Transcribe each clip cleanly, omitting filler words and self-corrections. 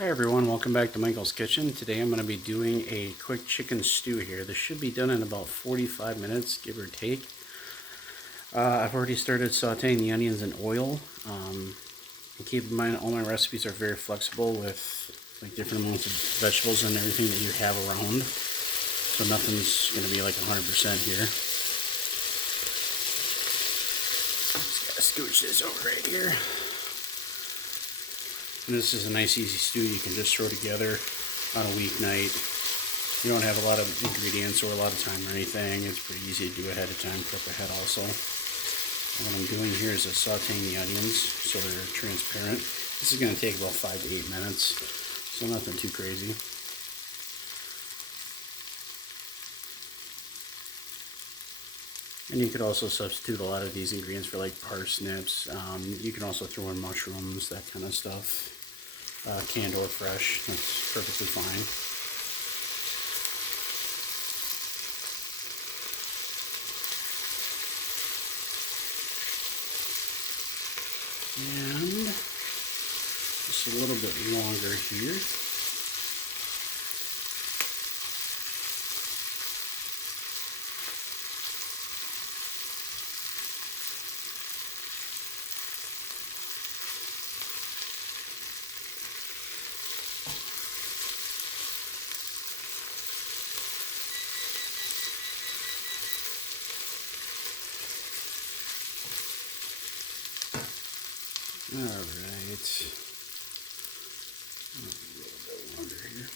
Hi everyone, welcome back to Michael's Kitchen. Today I'm going to be doing a quick chicken stew here. This should be done in about 45 minutes, give or take. I've already started sauteing the onions in oil. And keep in mind, all my recipes are very flexible with like different amounts of vegetables and everything that you have around. So nothing's going to be like 100% here. Just gotta scooch this over right here. And this is a nice easy stew you can just throw together on a weeknight. You don't have a lot of ingredients or a lot of time or anything. It's pretty easy to do ahead of time, prep ahead also. And what I'm doing here is sauteing the onions so they're transparent. This is going to take about 5 to 8 minutes, so nothing too crazy. And you could also substitute a lot of these ingredients for like parsnips. You can also throw in mushrooms, that kind of stuff. Canned or fresh, that's perfectly fine. And just a little bit longer here. All right, a little bit longer here.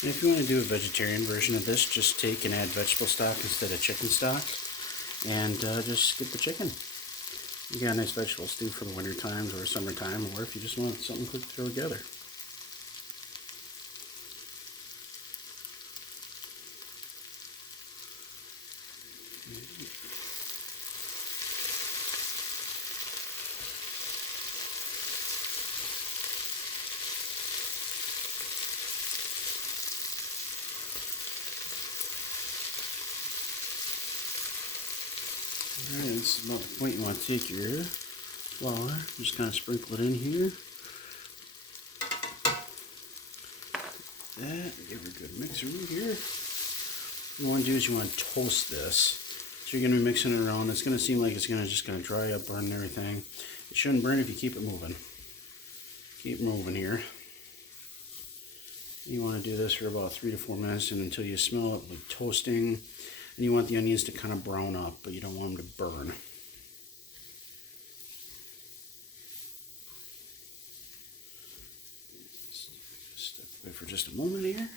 And if you want to do a vegetarian version of this, just take and add vegetable stock instead of chicken stock, and just skip the chicken. You got a nice vegetable stew for the winter times or summertime, or if you just want something quick to throw together. Alright, this is about the point you want to take your flour. Just kind of sprinkle it in here. That, give her a good mixer here. What you want to do is you want to toast this. So you're going to be mixing it around. It's going to seem like it's just going to dry up, burn and everything. It shouldn't burn if you keep it moving. Keep moving here. You want to do this for about 3 to 4 minutes and until you smell it like toasting. And you want the onions to kind of brown up, but you don't want them to burn. Step away for just a moment here.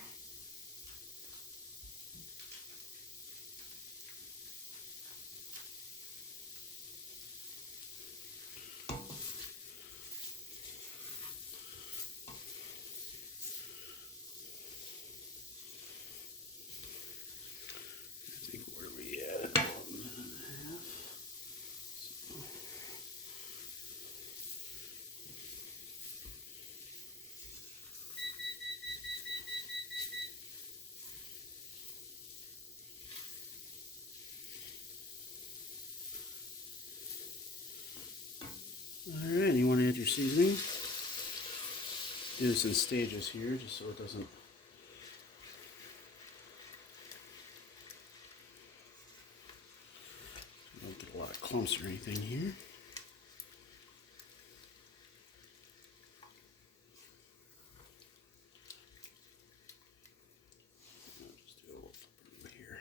Alright, you want to add your seasonings. Do this in stages here, just so it doesn't don't get a lot of clumps or anything here. I'll just do a little over here.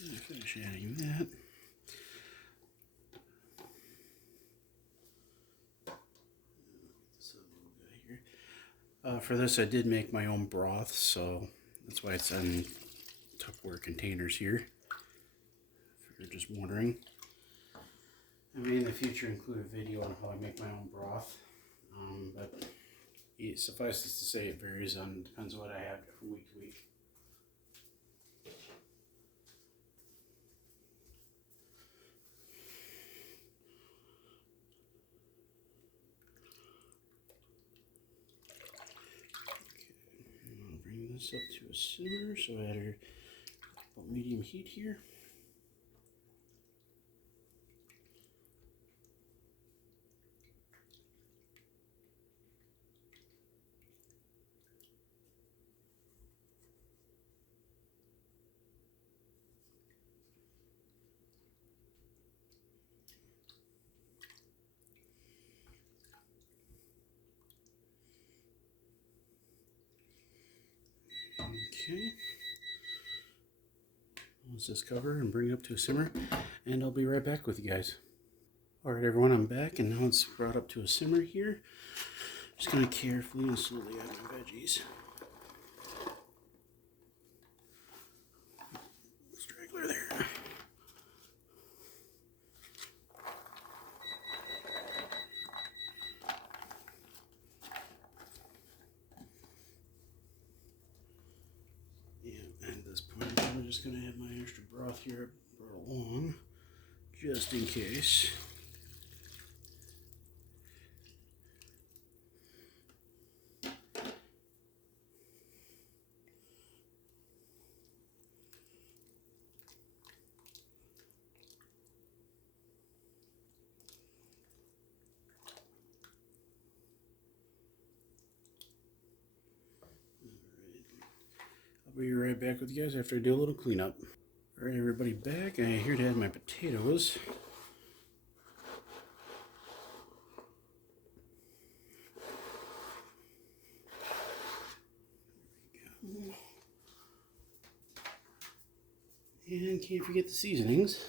Alright, finish adding that. For this I did make my own broth, so that's why it's in Tupperware containers here, if you're just wondering. I may in the future include a video on how I make my own broth, but suffice it to say it varies on, depends on what I have from week to week. this up to a simmer, so I had her about medium heat here. Okay. Let's just cover and bring it up to a simmer, and I'll be right back with you guys. Alright everyone, I'm back, and now it's brought up to a simmer here. Just going to carefully and slowly add my veggies. Straggler there. Yeah, at this point, I'm just going to add my extra broth here brought along, just in case. I'll be right back with you guys after I do a little cleanup. Alright everybody, back. I'm here to add my potatoes. And can't forget the seasonings.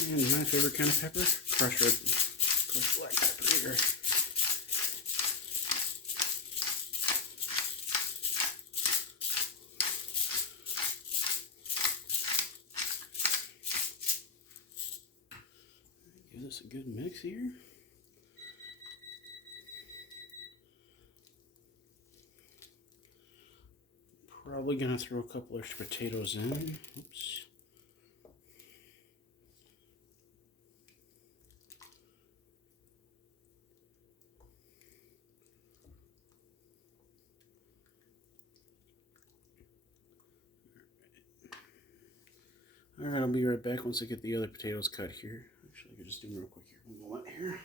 And my favorite kind of pepper, crushed black pepper here. Give this a good mix here. Probably gonna throw a couple extra potatoes in. Oops. Alright, I'll be right back once I get the other potatoes cut here. Actually, I could just do them real quick here. One moment here.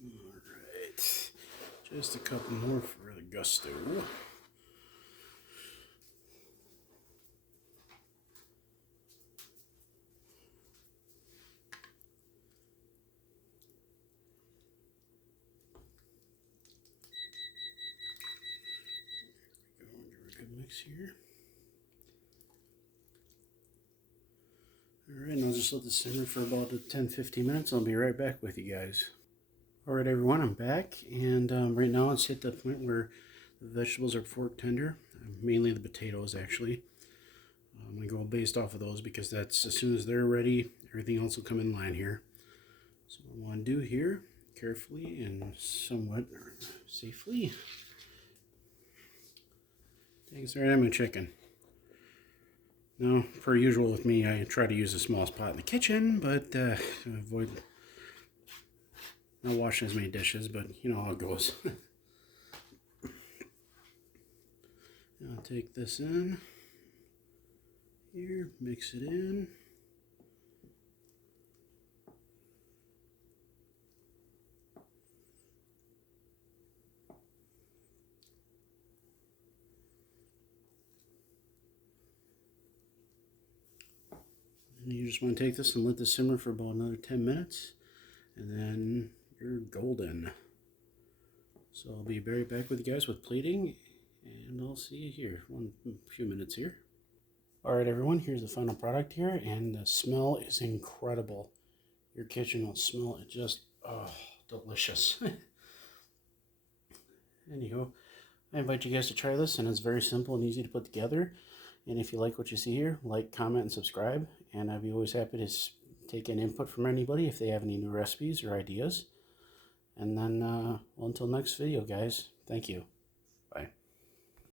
Alright, just a couple more for the gusto. There we go, give it a good mix here. Alright, and I'll just let this simmer for about 10-15 minutes. I'll be right back with you guys. Alright everyone, I'm back, and right now it's hit the point where the vegetables are fork tender, mainly the potatoes actually. I'm going to go based off of those because that's as soon as they're ready, everything else will come in line here. So what I want to do here, carefully and somewhat safely. Thanks, alright, I'm a chicken. Now, per usual with me, I try to use the smallest pot in the kitchen, but avoid not washing as many dishes, but you know how it goes. I'll take this in here, mix it in. And you just want to take this and let this simmer for about another 10 minutes, and then you're golden. So I'll be right back with you guys with plating, and I'll see you here in a few minutes here. Alright everyone, here's the final product here, and the smell is incredible. Your kitchen will smell it just, oh, delicious. Anywho, I invite you guys to try this, and it's very simple and easy to put together. And if you like what you see here, like, comment, and subscribe. And I'd be always happy to take an input from anybody if they have any new recipes or ideas. And then, well, until next video, guys, thank you.